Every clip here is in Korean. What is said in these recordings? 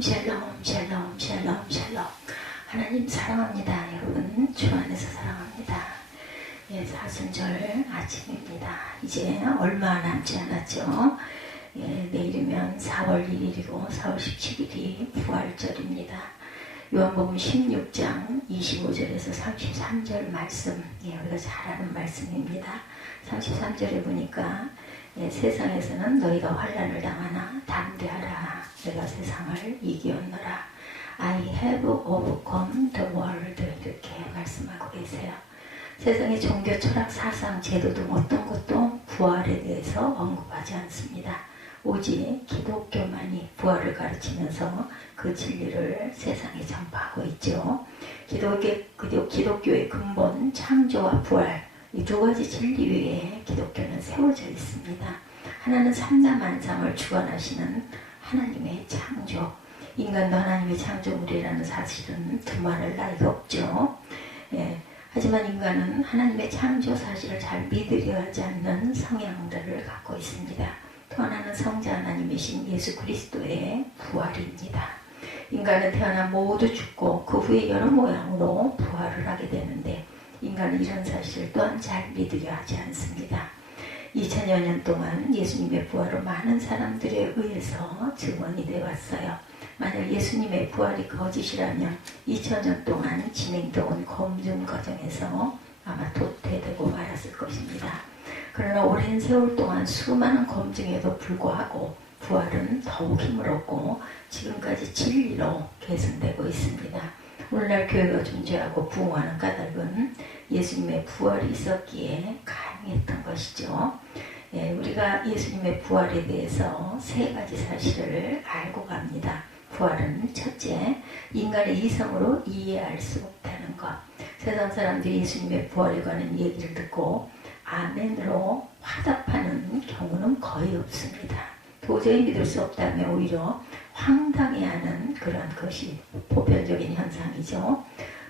샬롬 샬롬 샬롬 샬롬. 하나님 사랑합니다. 여러분 주 안에서 사랑합니다. 예, 사순절 아침입니다. 이제 얼마 남지 않았죠. 예, 내일이면 4월 1일이고 4월 17일이 부활절입니다. 요한복음 16장 25절에서 33절 말씀, 예, 우리가 잘 아는 말씀입니다. 33절에 보니까 예, 세상에서는 너희가 환난을 당하나 담대하라. 내가 세상을 이기었노라. I have overcome the world. 이렇게 말씀하고 계세요. 세상의 종교, 철학, 사상, 제도 등 어떤 것도 부활에 대해서 언급하지 않습니다. 오직 기독교만이 부활을 가르치면서 그 진리를 세상에 전파하고 있죠. 기독교의 근본, 창조와 부활, 이 두 가지 진리 위에 기독교는 세워져 있습니다. 하나는 삼라만상을 주관하시는 하나님의 창조, 인간도 하나님의 창조물이라는 사실은 두말할 나위가 없죠. 예, 하지만 인간은 하나님의 창조 사실을 잘 믿으려 하지 않는 성향들을 갖고 있습니다. 또 하나는 성자 하나님이신 예수 그리스도의 부활입니다. 인간은 태어나 모두 죽고 그 후에 여러 모양으로 부활을 하게 되는데 인간은 이런 사실 또한 잘 믿으려 하지 않습니다. 2000여 년 동안 예수님의 부활로 많은 사람들에 의해서 증언이 되어 왔어요. 만약 예수님의 부활이 거짓이라면 2000년 동안 진행되어온 검증 과정에서 아마 도태되고 말았을 것입니다. 그러나 오랜 세월 동안 수많은 검증에도 불구하고 부활은 더욱 힘을 얻고 지금까지 진리로 계승되고 있습니다. 오늘날 교회가 존재하고 부흥하는 까닭은 예수님의 부활이 있었기에 가능했던 것이죠. 예, 우리가 예수님의 부활에 대해서 세 가지 사실을 알고 갑니다. 부활은 첫째, 인간의 이성으로 이해할 수 없다는 것. 세상 사람들이 예수님의 부활에 관한 얘기를 듣고 아멘으로 화답하는 경우는 거의 없습니다. 도저히 믿을 수 없다며 오히려 황당해하는 그런 것이 보편적인 현상이죠.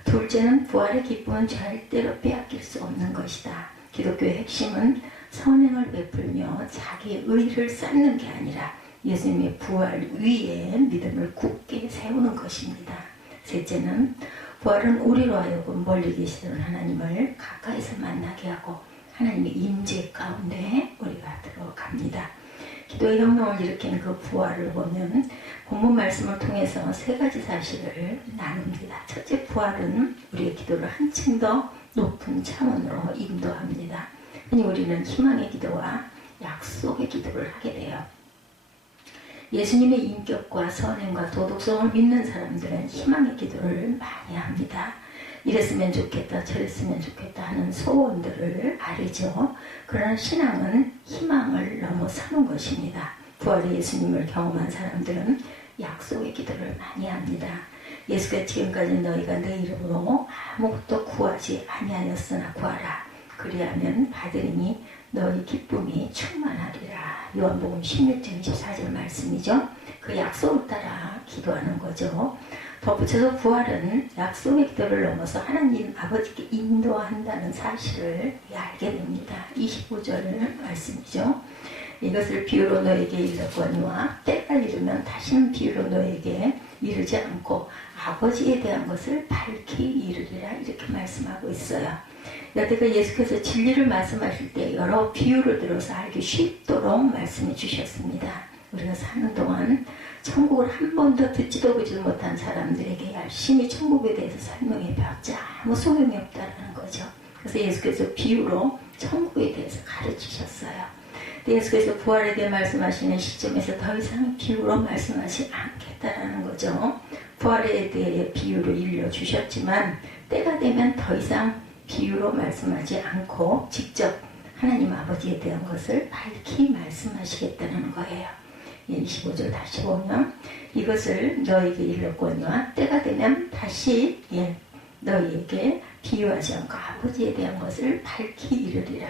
둘째는 부활의 기쁨은 절대로 빼앗길 수 없는 것이다. 기독교의 핵심은 선행을 베풀며 자기의 의를 쌓는 게 아니라 예수님의 부활 위에 믿음을 굳게 세우는 것입니다. 셋째는 부활은 우리로 하여금 멀리 계시던 하나님을 가까이서 만나게 하고 하나님의 임재 가운데 우리가 들어갑니다. 기도의 혁명을 일으킨 그 부활을 보면 본문 말씀을 통해서 세 가지 사실을 나눕니다. 첫째, 부활은 우리의 기도를 한층 더 높은 차원으로 인도합니다. 흔히 우리는 희망의 기도와 약속의 기도를 하게 돼요. 예수님의 인격과 선행과 도덕성을 믿는 사람들은 희망의 기도를 많이 합니다. 이랬으면 좋겠다, 저랬으면 좋겠다 하는 소원들을 아뢰죠. 그러나 신앙은 희망을 넘어서는 것입니다. 부활의 예수님을 경험한 사람들은 약속의 기도를 많이 합니다. 예수가 지금까지 너희가 내 이름으로 아무것도 구하지 아니하였으나 구하라. 그리하면 받으리니 너희 기쁨이 충만하리라. 요한복음 16장 24절 말씀이죠. 그 약속을 따라 기도하는 거죠. 덧붙여서 부활은 약속의 기도를 넘어서 하나님 아버지께 인도한다는 사실을 알게 됩니다. 25절 말씀이죠. 이것을 비유로 너에게 일렀거니와 때가 이르면 다시는 비유로 너에게 이르지 않고 아버지에 대한 것을 밝히 이르리라. 이렇게 말씀하고 있어요. 여태가 예수께서 진리를 말씀하실 때 여러 비유를 들어서 알기 쉽도록 말씀해 주셨습니다. 우리가 사는 동안 천국을 한 번도 듣지도 보지도 못한 사람들에게 열심히 천국에 대해서 설명해 봤자 아무 소용이 없다는 거죠. 그래서 예수께서 비유로 천국에 대해서 가르치셨어요. 예수께서 부활에 대해 말씀하시는 시점에서 더 이상 비유로 말씀하지 않겠다라는 거죠. 부활에 대해 비유를 일러주셨지만 때가 되면 더 이상 비유로 말씀하지 않고 직접 하나님 아버지에 대한 것을 밝히 말씀하시겠다는 거예요. 25절 다시 보면 이것을 너에게 일렀거니와 때가 되면 다시 너희에게 비유하지 않고 아버지에 대한 것을 밝히 이르리라.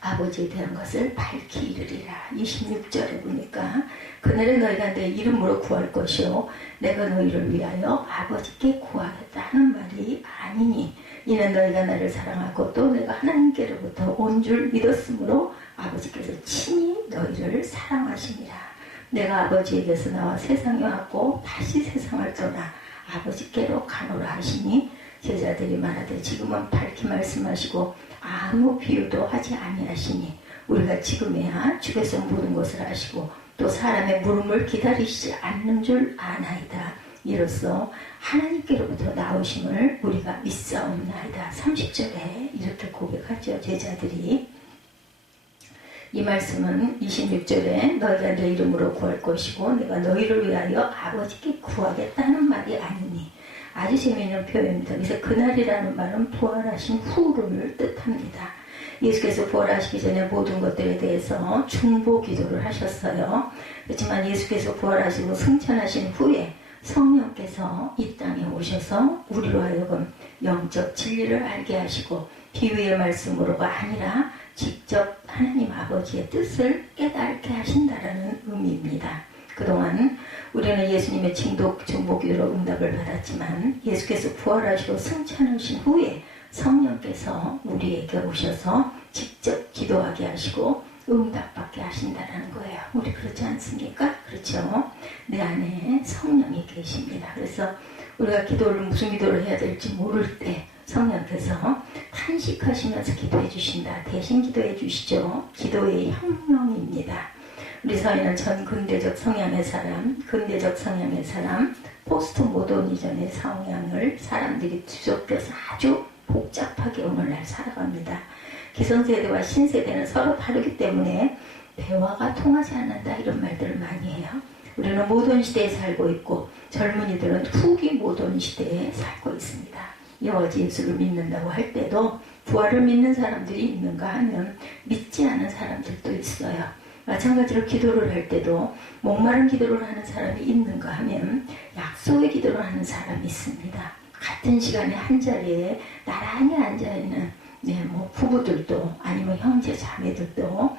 아버지에 대한 것을 밝히 이르리라. 26절에 보니까 그날에 너희가 내 이름으로 구할 것이요 내가 너희를 위하여 아버지께 구하겠다 하는 말이 아니니 이는 너희가 나를 사랑하고 또 내가 하나님께로부터 온 줄 믿었으므로 아버지께서 친히 너희를 사랑하시니라. 내가 아버지에게서 나와 세상에 왔고 다시 세상을 떠나 아버지께로 가노라 하시니 제자들이 말하되 지금은 밝히 말씀하시고 아무 비유도 하지 아니하시니 우리가 지금에야 주께서 모든 것을 아시고 또 사람의 물음을 기다리시지 않는 줄 아나이다. 이로써 하나님께로부터 나오심을 우리가 믿사옵나이다. 30절에 이렇게 고백하죠. 제자들이. 이 말씀은 26절에 너희가 내 이름으로 구할 것이고 내가 너희를 위하여 아버지께 구하겠다는 말이 아니니 아주 재미있는 표현입니다. 그래서 그날이라는 말은 부활하신 후를 뜻합니다. 예수께서 부활하시기 전에 모든 것들에 대해서 중보 기도를 하셨어요. 그렇지만 예수께서 부활하시고 승천하신 후에 성령께서 이 땅에 오셔서 우리로 하여금 영적 진리를 알게 하시고 비유의 말씀으로가 아니라 직접 하나님 아버지의 뜻을 깨닫게 하신다라는 의미입니다. 그동안 우리는 예수님의 중보기도로 응답을 받았지만 예수께서 부활하시고 승천하신 후에 성령께서 우리에게 오셔서 직접 기도하게 하시고 응답받게 하신다는 거예요. 우리 그렇지 않습니까? 그렇죠? 내 안에 성령이 계십니다. 그래서 우리가 기도를 무슨 기도를 해야 될지 모를 때 성령께서 탄식하시면서 기도해 주신다. 대신 기도해 주시죠. 기도의 혁명입니다. 우리 사회는 전 근대적 성향의 사람, 포스트 모더니즘의 성향을 사람들이 뒤섞여서 아주 복잡하게 오늘날 살아갑니다. 기성세대와 신세대는 서로 다르기 때문에 대화가 통하지 않는다 이런 말들을 많이 해요. 우리는 모던 시대에 살고 있고 젊은이들은 후기 모던 시대에 살고 있습니다. 여호와 예수를 믿는다고 할 때도 부활을 믿는 사람들이 있는가 하면 믿지 않은 사람들도 있어요. 마찬가지로 기도를 할 때도 목마른 기도를 하는 사람이 있는가 하면 약속의 기도를 하는 사람이 있습니다. 같은 시간에 한 자리에 나란히 앉아있는 부부들도 아니면 형제 자매들도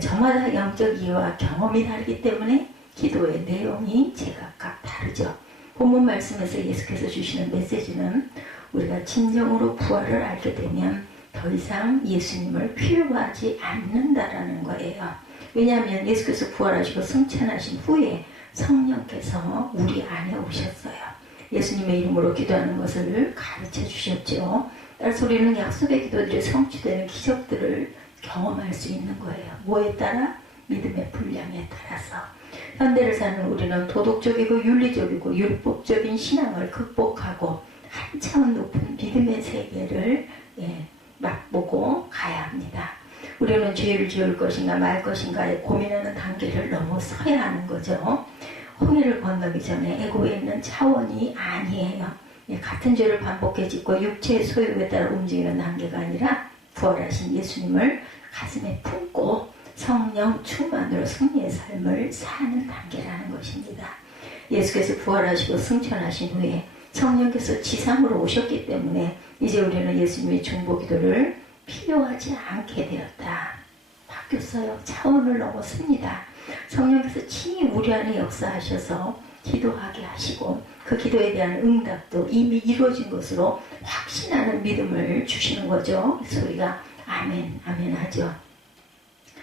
저마다 영적 이해와 경험이 다르기 때문에 기도의 내용이 제각각 다르죠. 본문 말씀에서 예수께서 주시는 메시지는 우리가 진정으로 부활을 알게 되면 더 이상 예수님을 필요하지 않는다라는 거예요. 왜냐하면 예수께서 부활하시고 승천하신 후에 성령께서 우리 안에 오셨어요. 예수님의 이름으로 기도하는 것을 가르쳐 주셨죠. 따라서 우리는 약속의 기도들이 성취되는 기적들을 경험할 수 있는 거예요. 뭐에 따라? 믿음의 분량에 따라서. 현대를 사는 우리는 도덕적이고 윤리적이고 율법적인 신앙을 극복하고 한 차원 높은 믿음의 세계를 맛보고 가야 합니다. 우리는 죄를 지을 것인가 말 것인가에 고민하는 단계를 넘어서야 하는 거죠. 홍해를 건너기 전에 애고에 있는 차원이 아니에요. 같은 죄를 반복해 짓고 육체의 소욕에 따라 움직이는 단계가 아니라 부활하신 예수님을 가슴에 품고 성령 충만으로 승리의 삶을 사는 단계라는 것입니다. 예수께서 부활하시고 승천하신 후에 성령께서 지상으로 오셨기 때문에 이제 우리는 예수님의 중보기도를 필요하지 않게 되었다. 바뀌었어요. 차원을 넘었습니다. 성령께서 친히 우리 안에 역사하셔서 기도하게 하시고 그 기도에 대한 응답도 이미 이루어진 것으로 확신하는 믿음을 주시는 거죠. 그래서 우리가 아멘, 아멘 하죠.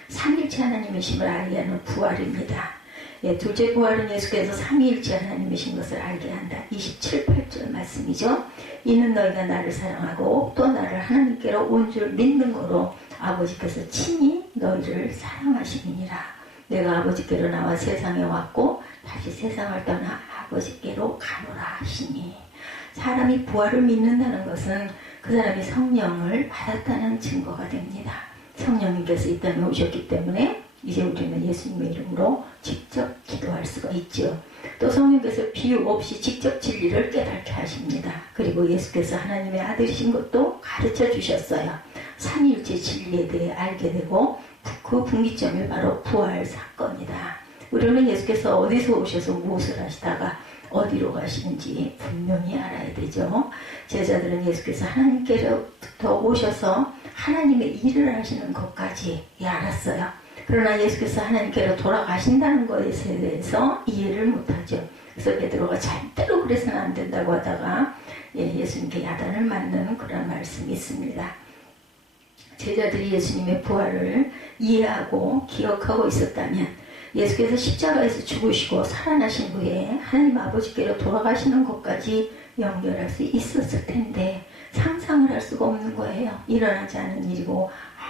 삼위일체 하나님이심을 알게 하는 부활입니다. 둘째 부활은 예수께서 삼위일체 하나님이신 것을 알게 한다. 27, 8절 말씀이죠. 이는 너희가 나를 사랑하고 또 나를 하나님께로 온 줄 믿는 거로 아버지께서 친히 너희를 사랑하시니라. 내가 아버지께로 나와 세상에 왔고 다시 세상을 떠나 아버지께로 가노라 하시니. 사람이 부활을 믿는다는 것은 그 사람이 성령을 받았다는 증거가 됩니다. 성령님께서 이 땅에 오셨기 때문에 이제 우리는 예수님의 이름으로 직접 기도할 수가 있죠. 또 성령께서 비유 없이 직접 진리를 깨닫게 하십니다. 그리고 예수께서 하나님의 아들이신 것도 가르쳐 주셨어요. 삼위일체 진리에 대해 알게 되고 그 분기점이 바로 부활 사건이다. 우리는 예수께서 어디서 오셔서 무엇을 하시다가 어디로 가시는지 분명히 알아야 되죠. 제자들은 예수께서 하나님께로부터 오셔서 하나님의 일을 하시는 것까지 알았어요. 그러나 예수께서 하나님께로 돌아가신다는 것에 대해서 이해를 못하죠. 그래서 베드로가 절대로 그래서는 안 된다고 하다가 예수님께 야단을 맞는 그런 말씀이 있습니다. 제자들이 예수님의 부활을 이해하고 기억하고 있었다면 예수께서 십자가에서 죽으시고 살아나신 후에 하나님 아버지께로 돌아가시는 것까지 연결할 수 있었을 텐데 상상을 할 수가 없는 거예요. 일어나지 않은 일이고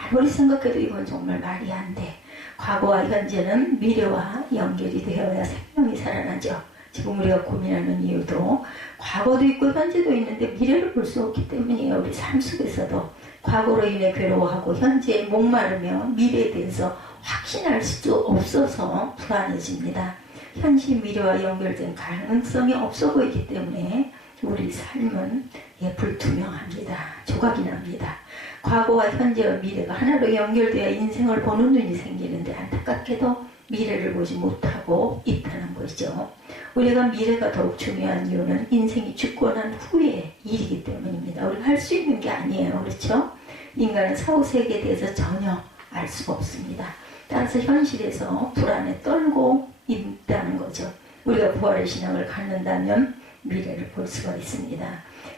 아무리 생각해도 이건 정말 말이 안 돼. 과거와 현재는 미래와 연결이 되어야 생명이 살아나죠. 지금 우리가 고민하는 이유도 과거도 있고 현재도 있는데 미래를 볼 수 없기 때문이에요. 우리 삶 속에서도 과거로 인해 괴로워하고 현재에 목마르며 미래에 대해서 확신할 수 없어서 불안해집니다. 현실 미래와 연결된 가능성이 없어 보이기 때문에 우리 삶은 불투명합니다. 조각이 납니다. 과거와 현재와 미래가 하나로 연결되어 인생을 보는 눈이 생기는데 안타깝게도 미래를 보지 못하고 있다는 것이죠. 우리가 미래가 더욱 중요한 이유는 인생이 죽고 난 후의 일이기 때문입니다. 우리가 할 수 있는 게 아니에요. 그렇죠? 인간은 사후세계에 대해서 전혀 알 수가 없습니다. 따라서 현실에서 불안에 떨고 있다는 거죠. 우리가 부활의 신앙을 갖는다면 미래를 볼 수가 있습니다.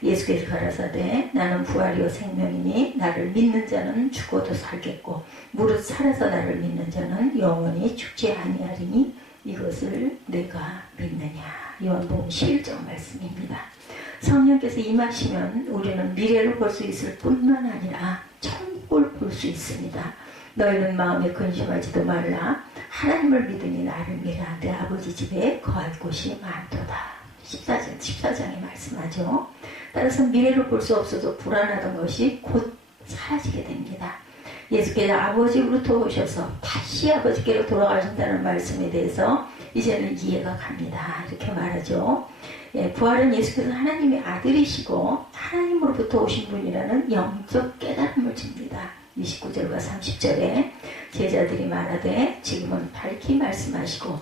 예수께서 가라사대 나는 부활이요 생명이니 나를 믿는 자는 죽어도 살겠고 무릇 살아서 나를 믿는 자는 영원히 죽지 아니하리니 이것을 내가 믿느냐. 요한복음 11장 말씀입니다. 성령께서 임하시면 우리는 미래를 볼 수 있을 뿐만 아니라 천국을 볼 수 있습니다. 너희는 마음에 근심하지도 말라. 하나님을 믿으니 나를 믿으라. 내 아버지 집에 거할 곳이 많도다. 14장에 말씀하죠. 따라서 미래를 볼 수 없어도 불안하던 것이 곧 사라지게 됩니다. 예수께서 아버지로부터 오셔서 다시 아버지께로 돌아가신다는 말씀에 대해서 이제는 이해가 갑니다. 이렇게 말하죠. 부활은 예수께서 하나님의 아들이시고 하나님으로부터 오신 분이라는 영적 깨달음을 줍니다. 29절과 30절에 제자들이 말하되 지금은 밝히 말씀하시고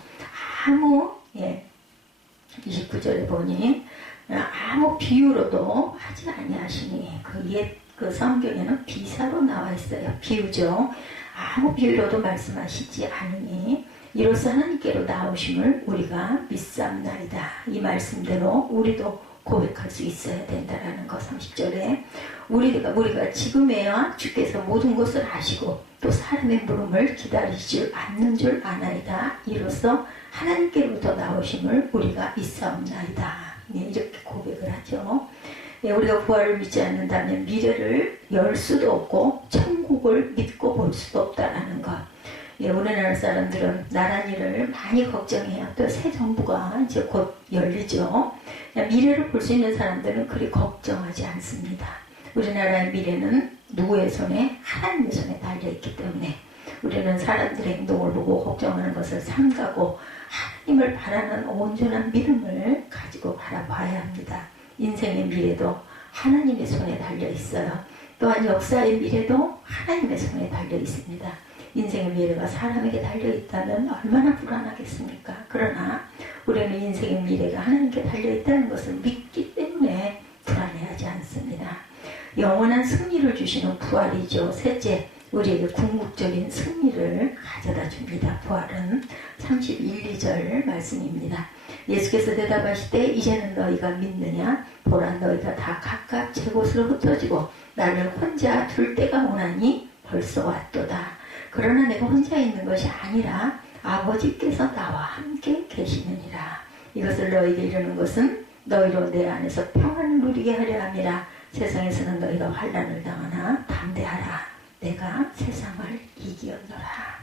29절에 보니 아무 비유로도 하지 아니하시니 그 성경에는 비사로 나와 있어요. 비유죠. 아무 비유로도 말씀하시지 않으니 이로써 하나님께로 나오심을 우리가 믿사옵나이다. 이 말씀대로 우리도 고백할 수 있어야 된다라는 것. 30절에 우리가 지금에야 주께서 모든 것을 아시고 또 사람의 물음을 기다리지 않는 줄 아나이다. 이로써 하나님께로부터 나오심을 우리가 믿사옵나이다. 이렇게 고백을 하죠. 우리가 부활을 믿지 않는다면 미래를 열 수도 없고 천국을 믿고 볼 수도 없다라는 것. 우리나라 사람들은 나란 일을 많이 걱정해요. 또 새 정부가 이제 곧 열리죠. 미래를 볼 수 있는 사람들은 그리 걱정하지 않습니다. 우리나라의 미래는 누구의 손에? 하나님의 손에 달려있기 때문에 우리는 사람들의 행동을 보고 걱정하는 것을 삼가고 하나님을 바라는 온전한 믿음을 가지고 바라봐야 합니다. 인생의 미래도 하나님의 손에 달려있어요. 또한 역사의 미래도 하나님의 손에 달려있습니다. 인생의 미래가 사람에게 달려있다면 얼마나 불안하겠습니까? 그러나 우리는 인생의 미래가 하나님께 달려있다는 것을 믿기 때문에 불안해하지 않습니다. 영원한 승리를 주시는 부활이죠. 셋째, 우리에게 궁극적인 승리를 가져다 줍니다. 부활은 31, 2절 말씀입니다. 예수께서 대답하시되 이제는 너희가 믿느냐? 보라 너희가 다 각각 제 곳으로 흩어지고 나를 혼자 둘 때가 오나니 벌써 왔도다. 그러나 내가 혼자 있는 것이 아니라 아버지께서 나와 함께 계시느니라. 이것을 너희에게 이르는 것은 너희로 내 안에서 평안을 누리게 하려 함이라. 세상에서는 너희가 환난을 당하나 담대하라. 내가 세상을 이기었노라.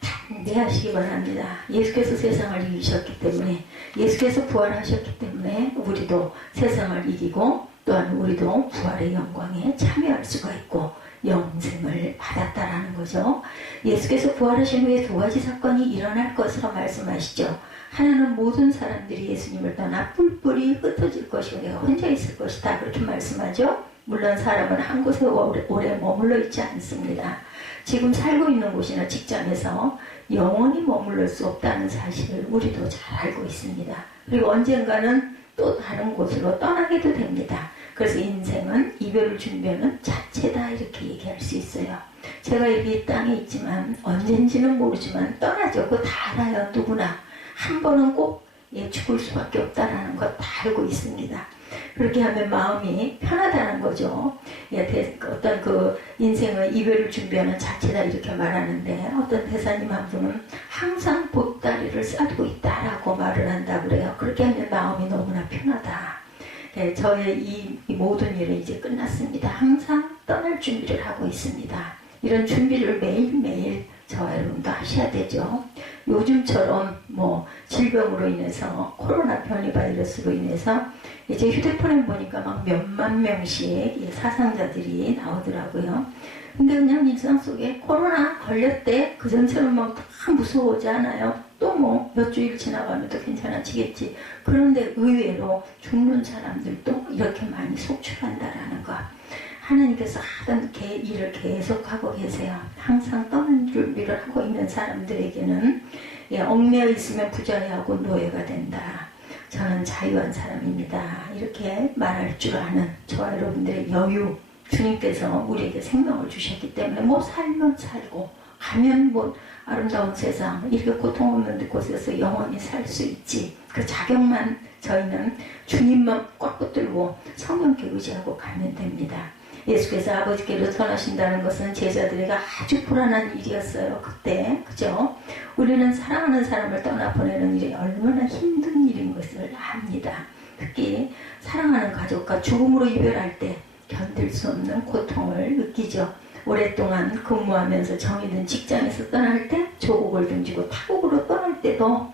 담대하시기 바랍니다. 예수께서 세상을 이기셨기 때문에, 예수께서 부활하셨기 때문에 우리도 세상을 이기고 또한 우리도 부활의 영광에 참여할 수가 있고 영생을 받았다라는 거죠. 예수께서 부활하신 후에 두 가지 사건이 일어날 것으로 말씀하시죠. 하나는 모든 사람들이 예수님을 떠나 뿔뿔이 흩어질 것이고 내가 혼자 있을 것이다. 그렇게 말씀하죠. 물론 사람은 한 곳에 오래 머물러 있지 않습니다. 지금 살고 있는 곳이나 직장에서 영원히 머물러 수 없다는 사실을 우리도 잘 알고 있습니다. 그리고 언젠가는 또 다른 곳으로 떠나게도 됩니다. 그래서 인생은 이별을 준비하는 자체다 이렇게 얘기할 수 있어요. 제가 여기 이 땅에 있지만 언젠지는 모르지만 떠나죠. 그거 다 알아요. 누구나. 한 번은 꼭 죽을 수밖에 없다라는 거 다 알고 있습니다. 그렇게 하면 마음이 편하다는 거죠. 예, 어떤 그 인생의 이별을 준비하는 자체다 이렇게 말하는데 어떤 대사님 한 분은 항상 보따리를 싸두고 있다라고 말을 한다 그래요. 그렇게 하면 마음이 너무나 편하다. 예, 저의 이 모든 일은 이제 끝났습니다. 항상 떠날 준비를 하고 있습니다. 이런 준비를 매일매일 저와 여러분도 하셔야 되죠. 요즘처럼 뭐 질병으로 인해서 코로나 변이 바이러스로 인해서 이제 휴대폰에 보니까 막 몇만 명씩 사상자들이 나오더라고요. 근데 그냥 일상 속에 코로나 걸렸대 그 전처럼 막 다 무서워하지 않아요. 또 뭐 몇 주일 지나가면 또 괜찮아지겠지. 그런데 의외로 죽는 사람들도 이렇게 많이 속출한다라는 것. 하나님께서 하던 일을 계속하고 계세요. 항상 떠난 준비를 하고 있는 사람들에게는 얽매여 있으면 부자유하고 노예가 된다. 저는 자유한 사람입니다. 이렇게 말할 줄 아는 저와 여러분들의 여유, 주님께서 우리에게 생명을 주셨기 때문에 뭐 살면 살고 가면 뭐 아름다운 세상 이렇게 고통 없는 곳에서 영원히 살 수 있지. 그 자격만 저희는 주님만 꽉 붙들고 성령께 의지하고 가면 됩니다. 예수께서 아버지께로 떠나신다는 것은 제자들에게 아주 불안한 일이었어요. 그때 그죠? 우리는 사랑하는 사람을 떠나보내는 일이 얼마나 힘든 일인 것을 압니다. 특히 사랑하는 가족과 죽음으로 이별할 때 견딜 수 없는 고통을 느끼죠. 오랫동안 근무하면서 정해진 직장에서 떠날 때 조국을 등지고 타국으로 떠날 때도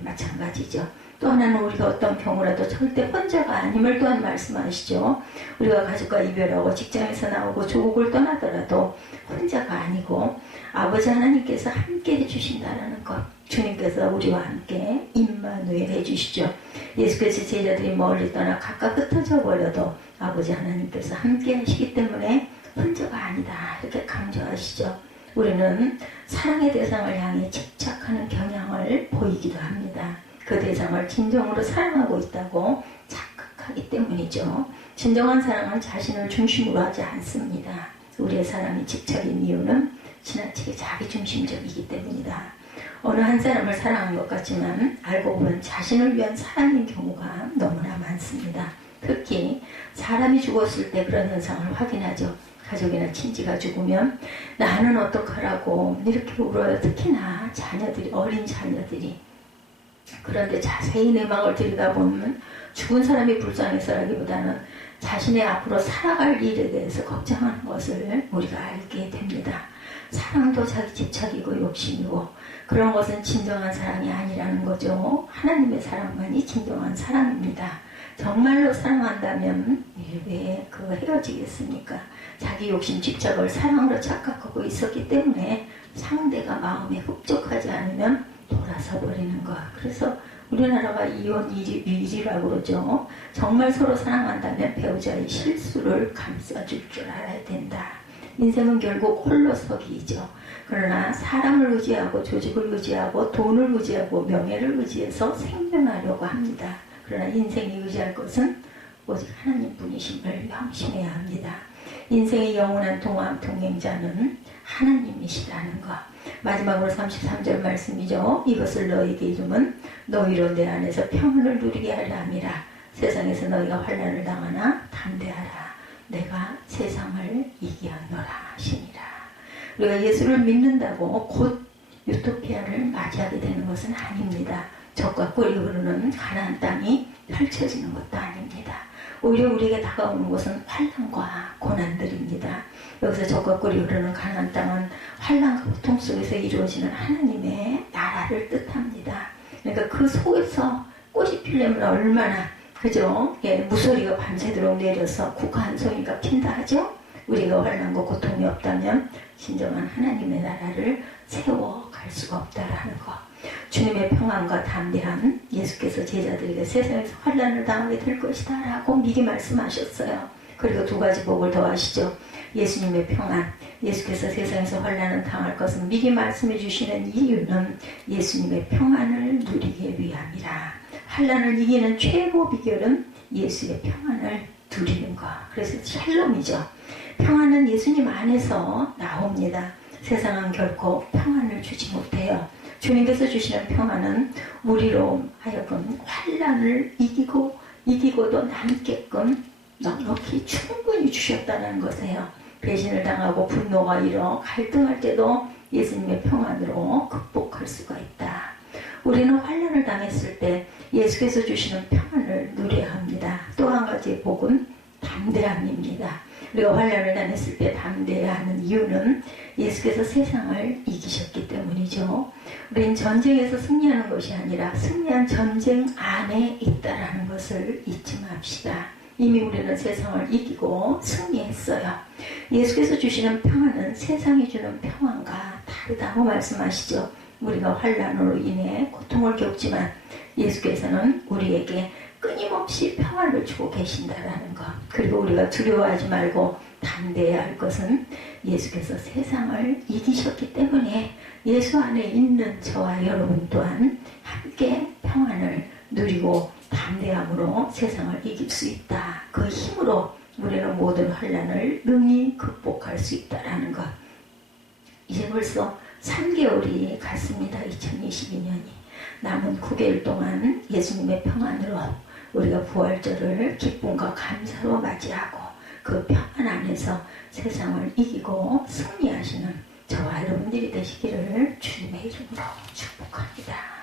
마찬가지죠. 또 하나는 우리가 어떤 경우라도 절대 혼자가 아님을 또한 말씀하시죠. 우리가 가족과 이별하고 직장에서 나오고 조국을 떠나더라도 혼자가 아니고 아버지 하나님께서 함께 해주신다는 것. 주님께서 우리와 함께 임마누엘 해주시죠. 예수께서 제자들이 멀리 떠나 각각 흩어져 버려도 아버지 하나님께서 함께 하시기 때문에 혼자가 아니다 이렇게 강조하시죠. 우리는 사랑의 대상을 향해 집착하는 경향을 보이기도 합니다. 그 대상을 진정으로 사랑하고 있다고 착각하기 때문이죠. 진정한 사랑은 자신을 중심으로 하지 않습니다. 우리의 사랑이 집착인 이유는 지나치게 자기중심적이기 때문이다. 어느 한 사람을 사랑한 것 같지만 알고 보면 자신을 위한 사랑인 경우가 너무나 많습니다. 특히 사람이 죽었을 때 그런 현상을 확인하죠. 가족이나 친지가 죽으면 나는 어떡하라고 이렇게 울어요. 특히나 자녀들이, 어린 자녀들이. 그런데 자세히 내막을 들여다보면 죽은 사람이 불쌍해서라기보다는 자신의 앞으로 살아갈 일에 대해서 걱정하는 것을 우리가 알게 됩니다. 사랑도 자기 집착이고 욕심이고 그런 것은 진정한 사랑이 아니라는 거죠. 하나님의 사랑만이 진정한 사랑입니다. 정말로 사랑한다면 왜 헤어지겠습니까? 자기 욕심 집착을 사랑으로 착각하고 있었기 때문에 상대가 마음에 흡족하지 않으면 돌아서 버리는 것. 그래서 우리나라가 이혼 위기라고 그러죠. 정말 서로 사랑한다면 배우자의 실수를 감싸줄 줄 알아야 된다. 인생은 결국 홀로서기이죠. 그러나 사람을 의지하고 조직을 의지하고 돈을 의지하고 명예를 의지해서 생존하려고 합니다. 그러나 인생이 의지할 것은 오직 하나님뿐이심을 명심해야 합니다. 인생의 영원한 동행자는 하나님이시라는 것. 마지막으로 33절 말씀이죠. 이것을 너희에게 이름은 너희로 내 안에서 평안을 누리게 하려 함이라. 세상에서 너희가 환난을 당하나 담대하라. 내가 세상을 이기었노라 하시니라. 우리가 예수를 믿는다고 곧 유토피아를 맞이하게 되는 것은 아닙니다. 적과 꿀이 흐르는 가나안 땅이 펼쳐지는 것도 아닙니다. 오히려 우리에게 다가오는 것은 환난과 고난들입니다. 여기서 적과 꿀이 흐르는 가나안 땅은 환난과 고통 속에서 이루어지는 하나님의 나라를 뜻합니다. 그러니까 그 속에서 꽃이 피려면 얼마나 그죠? 무소리가 밤새도록 내려서 국화 한 송이가 핀다 하죠? 우리가 환난과 고통이 없다면 진정한 하나님의 나라를 세워갈 수가 없다라는 것. 주님의 평안과 담대함, 예수께서 제자들에게 세상에서 환난을 당하게 될 것이다 라고 미리 말씀하셨어요. 그리고 두 가지 복을 더하시죠. 예수님의 평안, 예수께서 세상에서 환난을 당할 것은 미리 말씀해 주시는 이유는 예수님의 평안을 누리기 위함이라. 환난을 이기는 최고 비결은 예수의 평안을 누리는 것. 그래서 샬롬이죠. 평안은 예수님 안에서 나옵니다. 세상은 결코 평안을 주지 못해요. 주님께서 주시는 평안은 우리로 하여금 환난을 이기고 이기고도 남게끔 넉넉히 충분히 주셨다는 것이에요. 배신을 당하고 분노가 일어 갈등할 때도 예수님의 평안으로 극복할 수가 있다. 우리는 환난을 당했을 때 예수께서 주시는 평안을 누려야 합니다. 또 한 가지 복은 담대함입니다. 우리가 환난을 당했을 때 담대해야 하는 이유는 예수께서 세상을 이기셨기 때문이죠. 우린 전쟁에서 승리하는 것이 아니라 승리한 전쟁 안에 있다라는 것을 잊지 맙시다. 이미 우리는 세상을 이기고 승리했어요. 예수께서 주시는 평안은 세상이 주는 평안과 다르다고 말씀하시죠. 우리가 환난으로 인해 고통을 겪지만 예수께서는 우리에게 끊임없이 평안을 주고 계신다라는 것. 그리고 우리가 두려워하지 말고 담대해야 할 것은 예수께서 세상을 이기셨기 때문에 예수 안에 있는 저와 여러분 또한 함께 평안을 누리고 담대함으로 세상을 이길 수 있다. 그 힘으로 우리는 모든 환난을 능히 극복할 수 있다라는 것. 이제 벌써 3개월이 갔습니다. 2022년이. 남은 9개월 동안 예수님의 평안으로 우리가 부활절을 기쁨과 감사로 맞이하고 그 평안 안에서 세상을 이기고 승리하시는 저와 여러분들이 되시기를 주님의 이름으로 축복합니다.